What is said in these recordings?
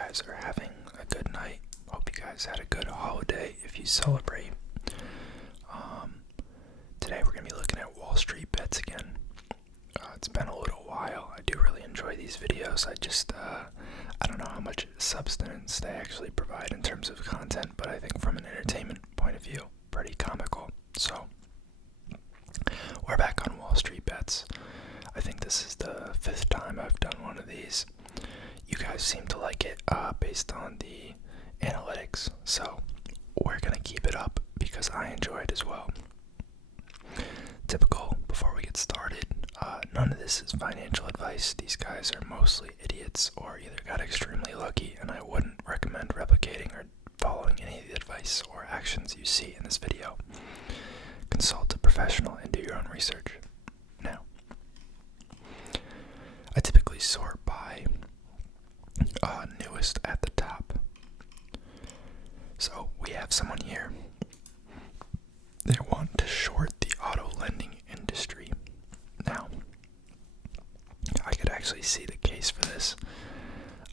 guys are having a good night. Hope you guys had a good holiday if you celebrate. Today we're going to be looking at WallStreetBets again. It's been a little while. I do really enjoy these videos. I don't know how much substance they actually provide in terms of content, but I think from an entertainment point of view, pretty comical. So, we're back on WallStreetBets. I think this is the 5th time I've done one of these. You guys seem to like it based on the analytics, so we're going to keep it up because I enjoy it as well. Typical, before we get started, none of this is financial advice. These guys are mostly idiots or either got extremely lucky, and I wouldn't recommend replicating or following any of the advice or actions you see in this video. Consult a professional and do your own research. Now, I typically sort by newest at the top. So we have someone here. They want to short the auto lending industry. Now, I could actually see the case for this.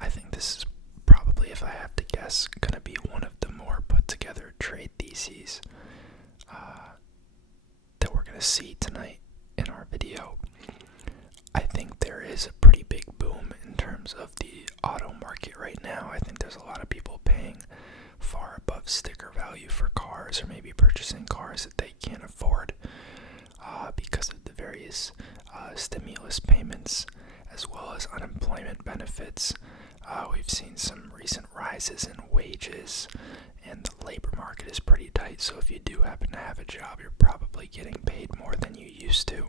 I think this is probably, if I have to guess, going to be one of the more put together trade theses that we're going to see tonight in our video. I think there is a pretty big boom in terms of the auto market right now. I think there's a lot of people paying far above sticker value for cars, or maybe purchasing cars that they can't afford because of the various stimulus payments as well as unemployment benefits. We've seen some recent rises in wages, and the labor market is pretty tight, so if you do happen to have a job, you're probably getting paid more than you used to.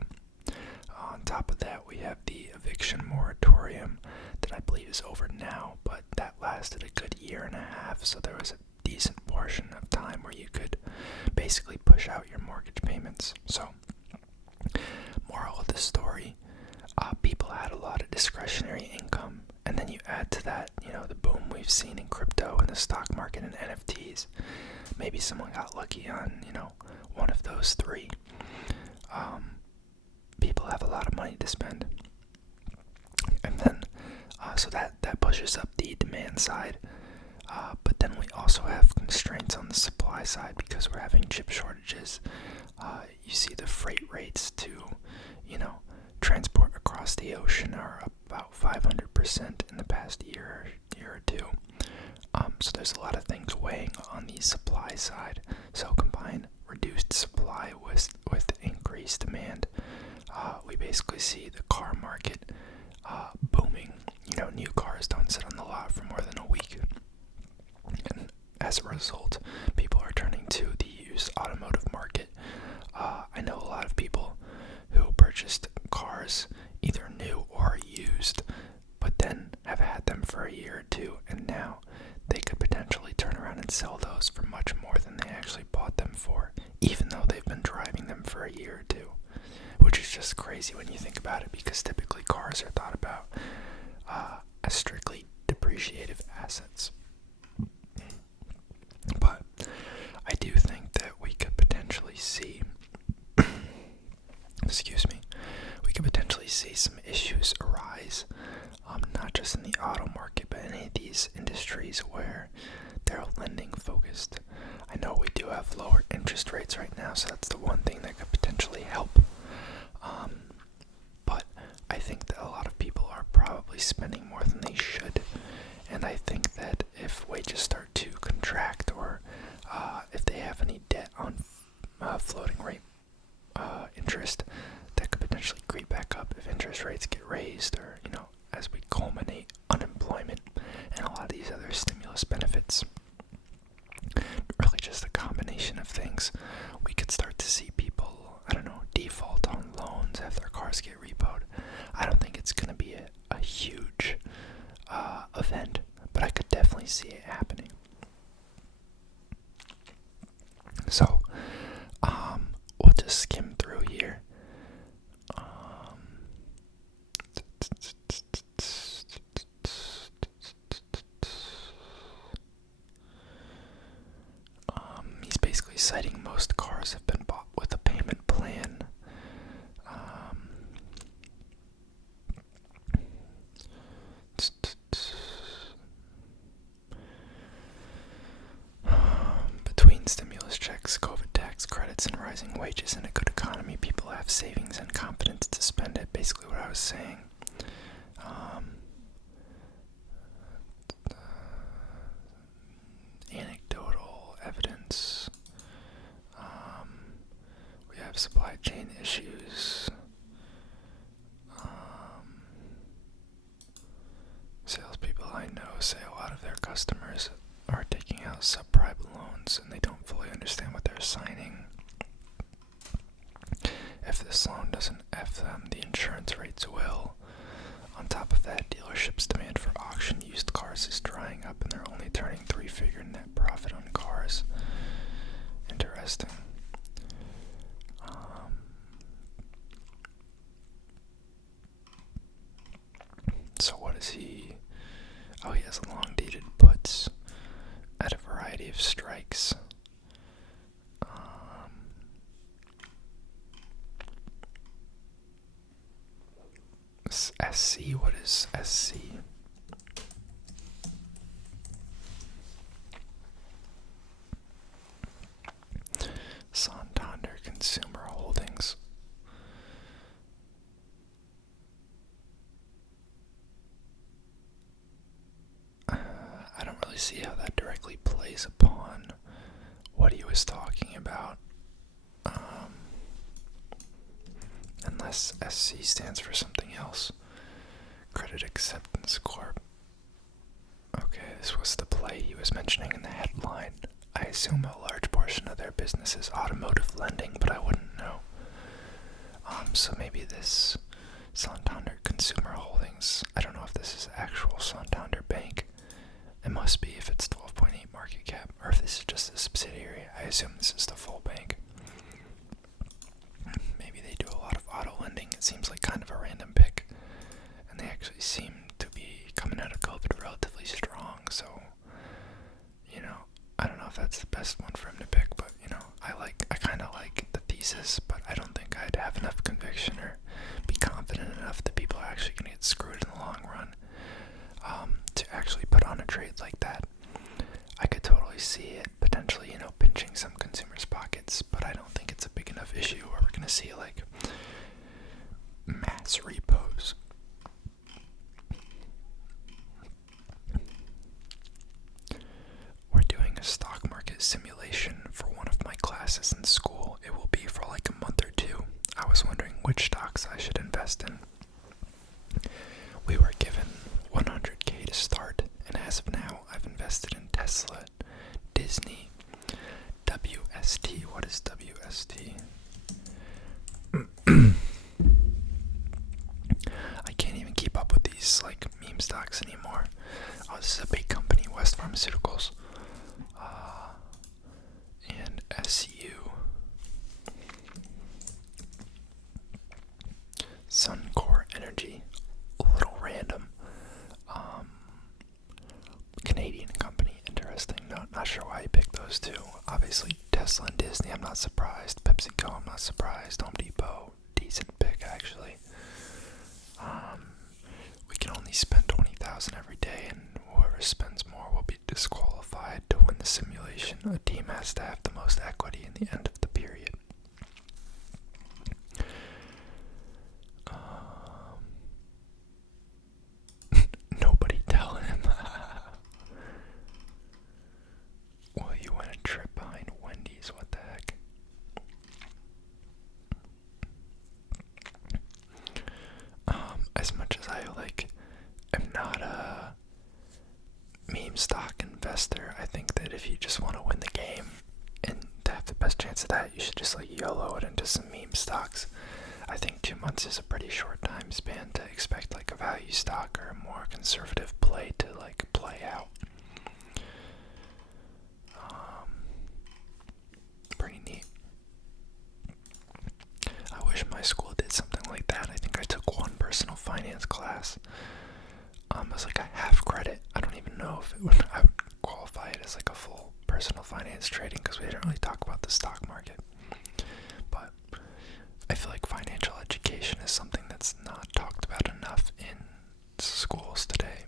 On top of that, we have the eviction moratorium that I believe is over now, but that lasted a good year and a half, so there was a decent portion of time where you could basically push out your mortgage payments. So, moral of the story, people had a lot of discretionary income, and then you add to that, the boom we've seen in crypto and the stock market and NFTs. Maybe someone got lucky on, one of those three. People have a lot of money to spend. And then, so that pushes up the demand side. But then we also have constraints on the supply side because we're having chip shortages. You see the freight rates to, transport across the ocean are up about 500% in the past year or two. So there's a lot of things weighing on the supply side. So combine reduced supply with increased demand. We basically see the car market booming. New cars don't sit on the lot for more than a week. And as a result, people are turning to the used automotive market. I know a lot of people who purchased cars, either new or used, but then have had them for a year or two, and now they could potentially turn around and sell those for much more than they actually bought them for, even though they've been driving them for a year or two. Which is just crazy when you think about it, because typically cars are thought about as strictly depreciative assets. But I do think that we could potentially see we could potentially see some issues arise, not just in the auto market, but in any of these industries where they're lending focused. I know we do have lower interest rates right now, so that's the one thing that could potentially help. But I think that a lot of people are probably spending more than they should, and I think that if wages start to contract, or if they have any debt on floating rate interest, that could potentially creep back up if interest rates get raised, or as we culminate unemployment and a lot of these other stimulus benefits. Really just a combination of things. We could start to see people, default on loans, have their cars get repoed. I don't think it's going to be a huge event, but I could definitely see it happening. So, we'll just skim through here. He's basically citing most cars have been bought with rising wages in a good economy, people have savings and confidence to spend it. Basically what I was saying. Anecdotal evidence. We have supply chain issues. Salespeople I know say a lot of their customers are taking out subprime loans and they don't fully understand what they're signing. If this loan doesn't F them, the insurance rates will. On top of that, dealerships' demand for auction used cars is drying up and they're only turning 3-figure net profit on cars. Interesting. So what is he? Oh, he has long-dated puts at a variety of strikes. SC, what is SC? Santander Consumer Holdings. I don't really see how that directly plays upon what he was talking about. Unless SC stands for something else. Credit Acceptance Corp. Okay, this was the play he was mentioning in the headline. I assume a large portion of their business is automotive lending, but I wouldn't know. So maybe this Santander Consumer Holdings, I don't know if this is actual Santander Bank. It must be if it's 12.8 market cap, or if this is just a subsidiary. I assume this is the full bank. Maybe they do a lot of auto lending. It seems like kind of a random pick. And they actually seem to be coming out of COVID relatively strong. So, I don't know if that's the best one for him to pick, but, I kind of like the thesis, but I don't think I'd have enough conviction or be confident enough that people are actually going to get screwed in the long run to actually put on a trade like that. I could totally see it potentially, pinching some consumers' pockets, but I don't think it's a big enough issue where we're going to see, mass repos. We're doing a stock market simulation for one of my classes in school. It will be for a month or two. I was wondering which stocks I should invest in. We were given $100K to start, and as of now, I've invested in Tesla, Disney, WST. What is WST? I can't even keep up with these meme stocks anymore. Oh, this is a big company, West Pharmaceuticals, and SU, Suncor Energy, a little random. Canadian company, interesting. Not sure why you picked those two. Obviously, Tesla and Disney, I'm not surprised. PepsiCo, I'm not surprised. Home Depot, decent pick actually. We can only spend $20,000 every day, and whoever spends more will be disqualified to win the simulation. A team has to have the most equity in the end of the period. Nobody tell him. Will you win a trip behind Wendy's? What the heck? As much as I am not a meme stock investor, I think that if you just want to win the game and to have the best chance of that, you should just YOLO it into some meme stocks. I think 2 months is a pretty short time span to expect a value stock or a more conservative play to play out. Pretty neat. I wish my school did something like that. I think I took one personal finance class. It was a half credit. I don't even know if I would qualify it as a full personal finance trading because we didn't really talk about the stock market. But I feel like financial education is something that's not talked about enough in schools today.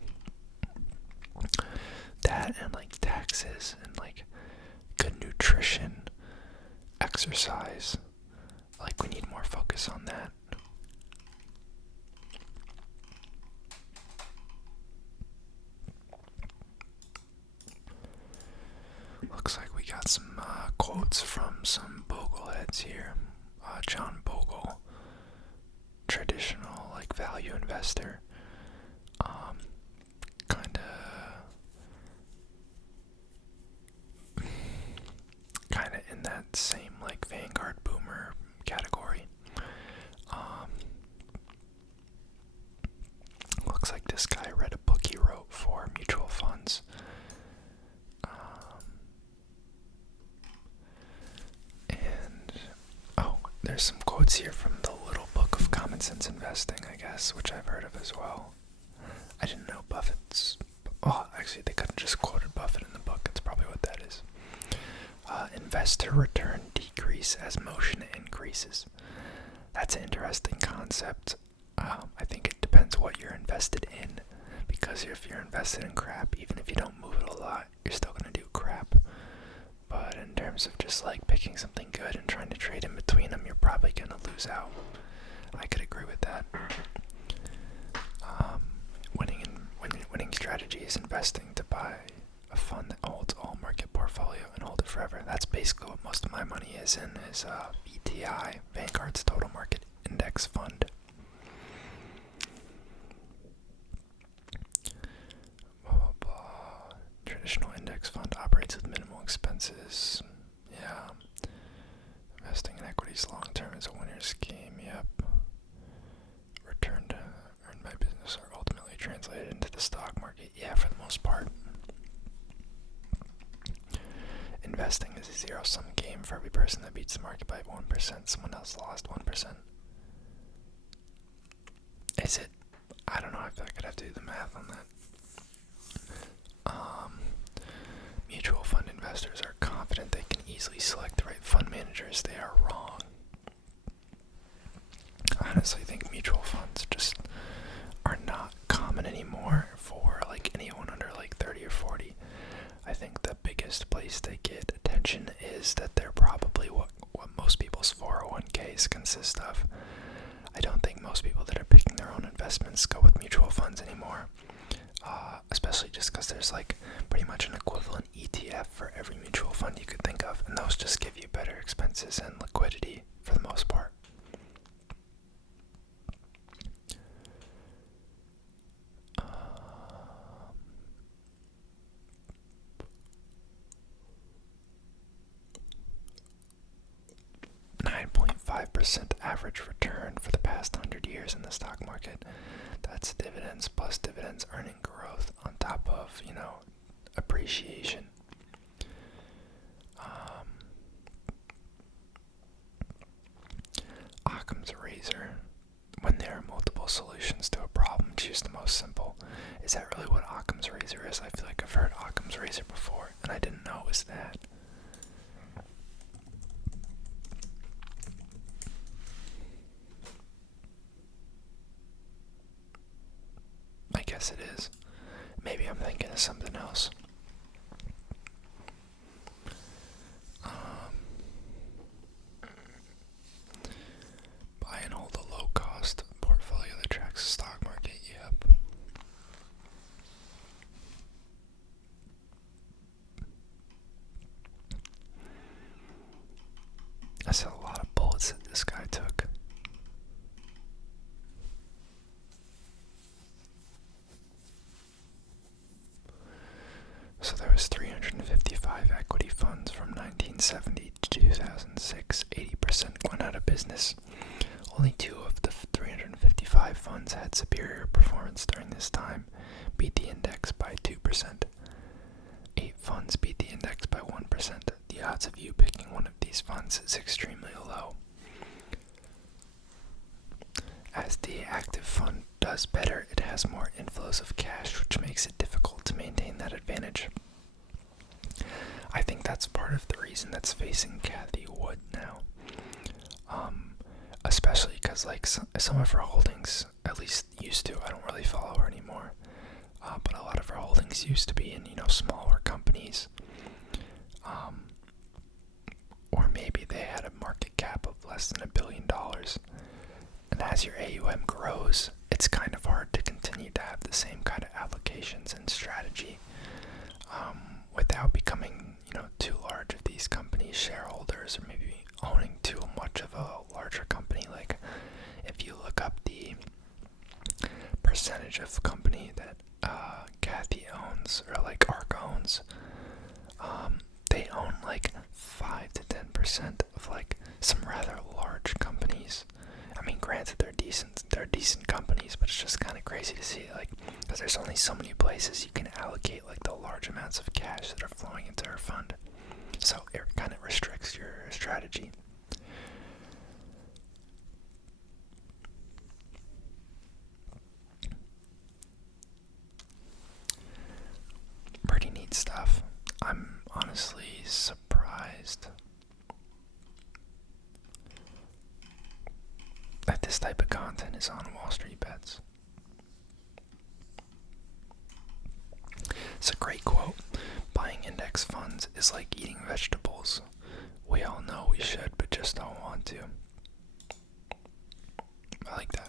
That and taxes and good nutrition, exercise. Like, we need more focus on that. Looks like we got some quotes from some Bogleheads here. John Bogle, traditional like value investor, kind of in that same like Vanguard boomer category. Looks like this guy read a book he wrote for mutual funds. There's some quotes here from the Little Book of Common Sense Investing, I guess, which I've heard of as well. I didn't know Buffett's... Oh, actually, they could have just quoted Buffett in the book. That's probably what that is. Investor return decrease as motion increases. That's an interesting concept. I think it depends what you're invested in. Because if you're invested in crap, even if you don't move it a lot, you're still going to do crap. But in terms of just like picking something good and trying to trade in between them, you're probably going to lose out. I could agree with that. Winning strategy is investing to buy a fund that holds all market portfolio and hold it forever. That's basically what most of my money is in, is VTI, Vanguard's Total Market Index Fund. Blah, blah, blah. Traditional index fund operates with minimal expenses. Yeah. Investing in equities long-term is a winner's scheme. Yep. Return earned by business are ultimately translated into the stock market. Yeah, for the most part. Investing is a zero-sum game. For every person that beats the market by 1%, someone else lost 1%. Is it? I don't know. I feel like I'd have to do the math on that. Mutual fund investors are confident they can easily select the right fund managers. They are wrong. I honestly think mutual funds just are not common anymore for like anyone under like 30 or 40. I think the biggest place they get attention is that they're probably what most people's 401ks consist of. I don't think most people that are picking their own investments go with mutual funds anymore. Especially just because there's like pretty much an equivalent ETF for every mutual fund you could think of, and those just give you better expenses and liquidity for the most part. 9.5% average return for the past 100 years in the stock market. That's dividends plus dividends earning growth on top of, appreciation. Occam's razor. When there are multiple solutions to a problem, choose the most simple. Is that really what Occam's razor is? I feel like I've heard Occam's razor before, and I didn't know it was that. I guess it is. Maybe I'm thinking of something else. Buy and hold a low-cost portfolio that tracks the stock market. Yep. That's a lot of bullets that this guy took. So there was 355 equity funds from 1970 to 2006. 80% went out of business. Only 2 of the 355 funds had superior performance during this time, beat the index by 2%. 8 funds beat the index by 1%. The odds of you picking one of these funds is extremely low. As the active fund does better, it has more inflows of cash, which makes it difficult to maintain that advantage. I think that's part of the reason that's facing Cathie Wood now. Especially because like some of her holdings, at least used to, I don't really follow her anymore, but a lot of her holdings used to be in, smaller companies. Or maybe they had a market cap of less than $1 billion. And as your AUM grows, it's kind of hard to continue to have the same kind of allocations and strategy without becoming, too large of these companies' shareholders, or maybe owning too much of a larger company. Like, if you look up the percentage of company that Kathy owns, or like ARK owns, they own like 5 to 10% of like some rather large companies. I mean, granted, they're decent companies, but it's just kind of crazy to see, like, because there's only so many places you can allocate like the large amounts of cash that are flowing into our fund. So it kind of restricts your strategy. Pretty neat stuff. I'm honestly surprised that this type of content is on WallStreetBets. It's a great quote. Buying index funds is like eating vegetables. We all know we should, but just don't want to. I like that.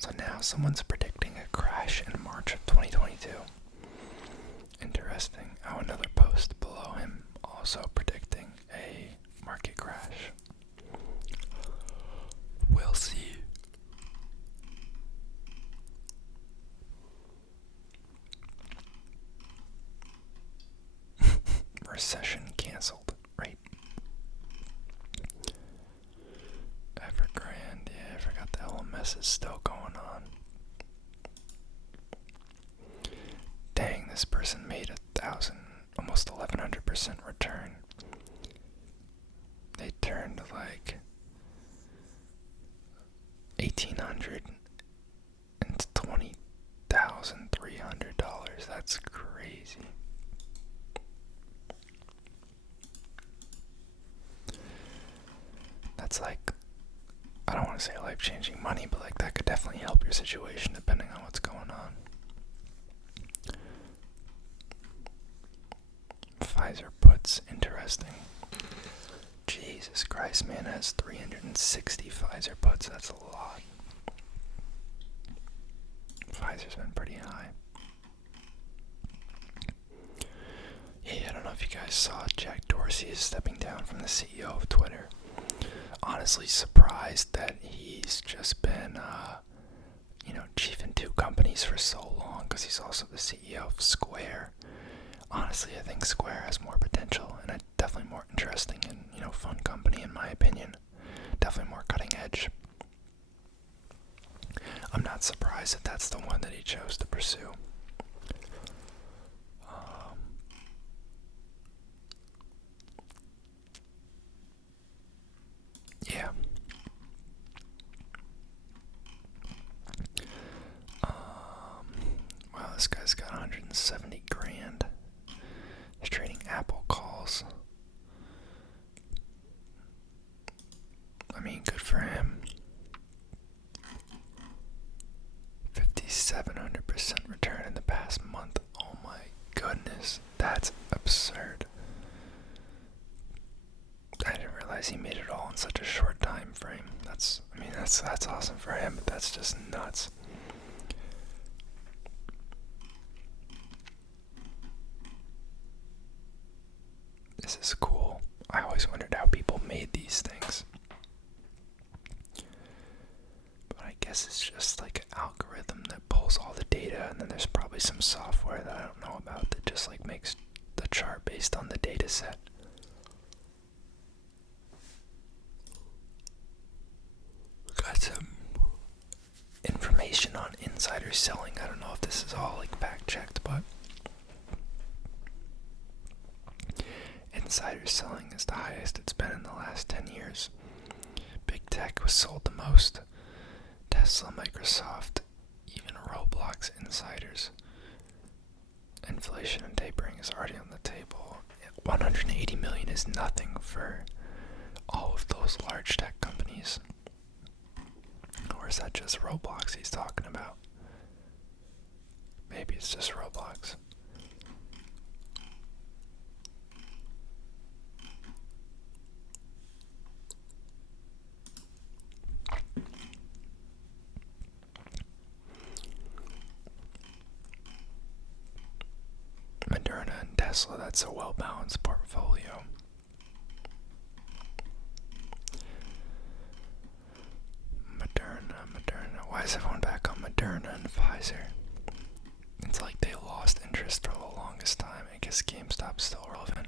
So now someone's predicting a crash in March of 2022. Interesting. Oh, another post below him also predicting a market crash. We'll see. Recession canceled, right? Evergrande, yeah, I forgot the LMS is still going on. Dang, this person made almost 1,100% return. They turned like $1,800 into $20,300. That's crazy. That's like, I don't want to say life-changing money, but like that could definitely help your situation depending on what's going on. Pfizer puts, interesting. Jesus Christ, man, it has 360 Pfizer puts. That's a lot. Pfizer's been pretty high. Yeah, I don't know if you guys saw Jack Dorsey is stepping down from the CEO of Twitter. Honestly surprised that he's just been, chief in 2 companies for so long, because he's also the CEO of Square. Honestly, I think Square has more potential, and definitely more interesting and, fun company in my opinion. Definitely more cutting edge. I'm not surprised that that's the one that he chose to pursue. Yeah. Wow, this guy's got 170 grand. He's trading Apple calls. I mean, good for him. 5,700% return in the past month. Oh my goodness, that's absurd. I didn't realize he made it all in such a short time frame. That's awesome for him, but that's just nuts. This is cool. I always wondered how people made these things. But I guess it's just like an algorithm that pulls all the data, and then there's probably some software that I don't know about that just like makes the chart based on the data set. Got some information on insider selling. I don't know if this is all like fact checked, but insider selling is the highest it's been in the last 10 years. Big tech was sold the most. Tesla, Microsoft, even Roblox insiders. Inflation and tapering is already on the table. 180 million is nothing for all of those large tech companies. Or is that just Roblox he's talking about? Maybe it's just Roblox. Tesla. That's a well-balanced portfolio. Moderna. Why is everyone back on Moderna and Pfizer? It's like they lost interest for the longest time. I guess GameStop's still relevant.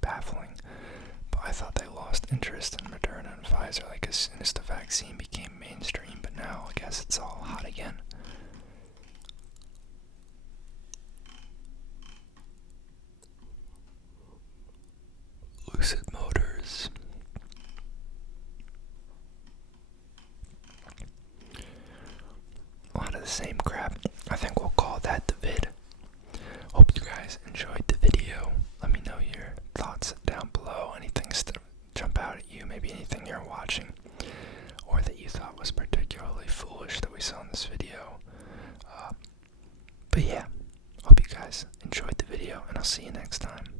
Baffling. But I thought they lost interest in Moderna and Pfizer like as soon as the vaccine became mainstream, but now I guess it's all hot again. Lucid Motors. A lot of the same crap. I think we'll call that the vid. Hope you guys enjoyed the video. Let me know your thoughts down below. Anything jump out at you, maybe anything you're watching or that you thought was particularly foolish that we saw in this video. But yeah, hope you guys enjoyed the video, and I'll see you next time.